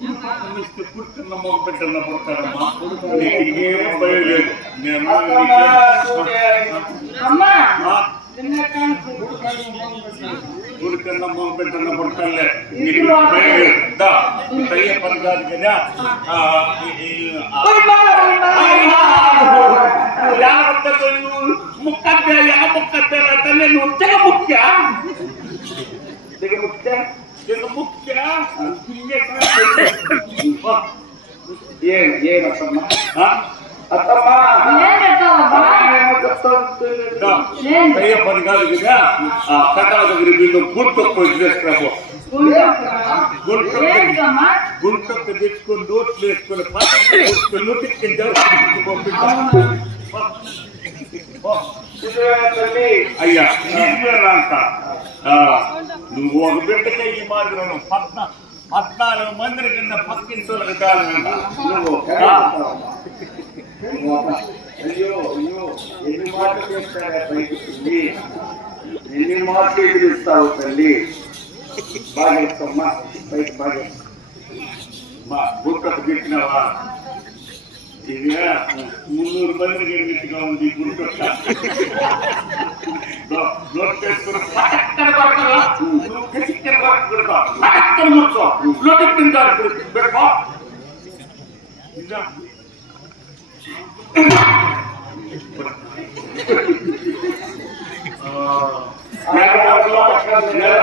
Mister ಪುಟ್ಟ ನಮ್ಮ ಬಿಟ್ಟನ್ನ ಕೊಡ್ತಾರಮ್ಮ ಏನು ಬಯಲೇದು ಹುಡುಕನ್ನ ಮೊಗ್ಬೆಟ್ಟನ್ನ ಕೊಡ್ತಲ್ಲೇ ಕೈಯ ಪದಗಾದ ಯಾವ ಮುಕ್ಕತ್ತೆ ಯಾವ ಮುಕ್ಕತ್ತೆ ತಲೆ ಮುಖ್ಯ తయ్య పని కాదు కదా ఆ కథల దగ్గర వీళ్ళు గుర్తొక్కు చేసుకురాబో ఏంటమ్మా గుంటకు తెచ్చుకొని నోట్లు వేసుకొని నోటికి అయ్యా ఆ, నువ్వు ఒక బిడ్డకే ఈ మాదిరి పద్నా పద్నాలుగు మంది కింద పక్కింటోళ్ళకి కాదంట నువ్వు ఆ. నువ్వు అమ్మ. అయ్యో అయ్యో ఎన్ని మాటలు చేస్తాడా పైకి తల్లి ఎన్ని మాటలు ఎదురుస్తావు తల్లి బాగా ఇస్తామ్మా పైకి బాగా మా గుంటకు పెట్టినావా ಈಗ ಮುನ್ನೂರು ಮಂದಿ ಗೆಲ್ಲಕ್ಕೆ ಒಂದು ಇಬ್ಬರು ಕಷ್ಟ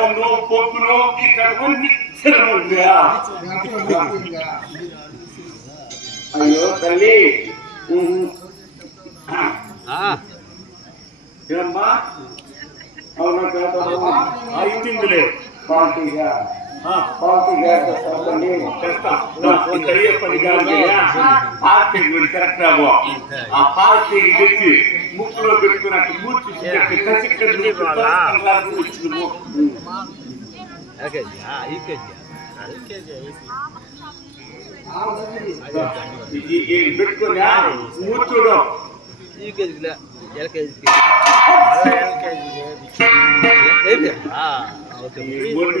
ಒಂದು ಪೊಕ್ಕಲು ಈ ಕರ್ಕೊಂಡು అయ్యో తల్లి ఏమ్మా అవునా కాదా అయితుందిలే పార్టీగా పార్టీగా చేస్తావు తల్లి చేస్తా అయ్యే పని కాదు పార్టీ గురించి కరెక్ట్ రాబో ఆ పార్టీకి తెచ్చి ముక్కులో పెట్టుకున్నట్టు మూర్చి పెట్టి కసిక్కడ వచ్చింది ఇది పెట్టుకుని మూర్చుడు ఈ ఒంటి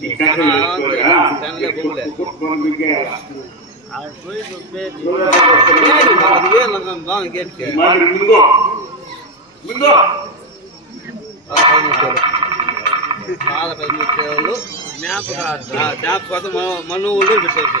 ఈ కథలు చెప్పుకోరా? కొట్టుకొని దిగేయాల. మన ఊళ్ళో పెట్టేసి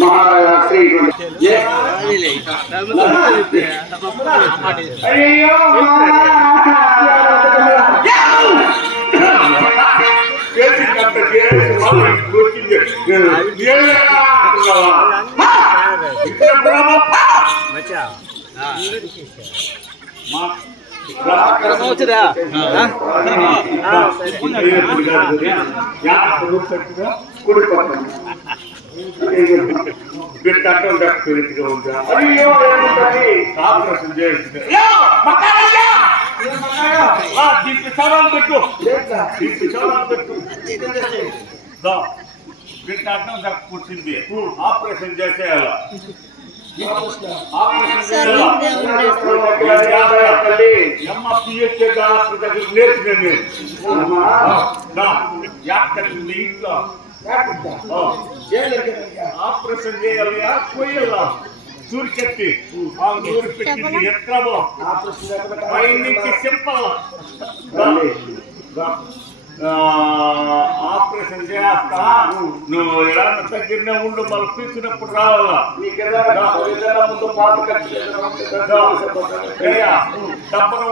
మహారాజా శ్రీ అయ్యో చేసి దీనికి సవాలు పెట్టు దీనికి సవాలు పెట్టు దా. వీటికి అర్థం దాకా కూర్చుంది ఆపరేషన్ చేసేయాల ఆపరేషన్ చేయాలా ఎమ్మ పిహెచ్ఏ డాక్టర్ దగ్గర నేర్చిన నేను దా. యాక్టర్ ఉంది ఇంట్లో ఆ. ఆపరేషన్ చేయాలి పోయాలా సూరికెత్తి ఆ నూరు పెట్టింది ఎక్కడమో పై నుంచి సింపల్ ఆపరేషన్ చేస్తా నువ్వు ఎలా దగ్గరనే ఉండు మళ్ళీ పిలిచినప్పుడు రావాలా ముందు పాత అయ్యా, డబ్బను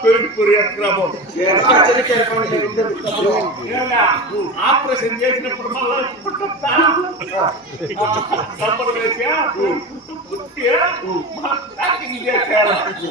తొలిపూరి ఎక్కడమో ఏమయ్యా, ఆపరేషన్ చేసినప్పుడు మళ్ళీ డబ్బను వేసా పుట్టి ప్యాకింగ్ చేశారు యో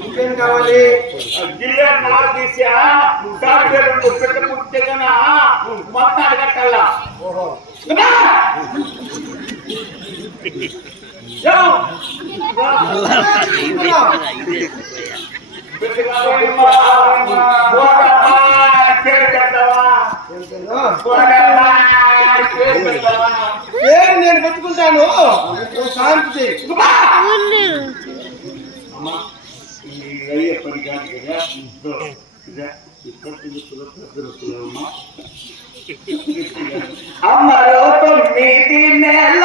ఇంకేం కావాలి జిల్లా నాలుగు తీసా డాక్టర్ పెద్ద పుట్టగన మొత్తం కట్టాలా ఓహో ఏం నేను పెట్టుకుంటాను. శాంతి చేయి. అమ్మలో తొమ్మిది నెల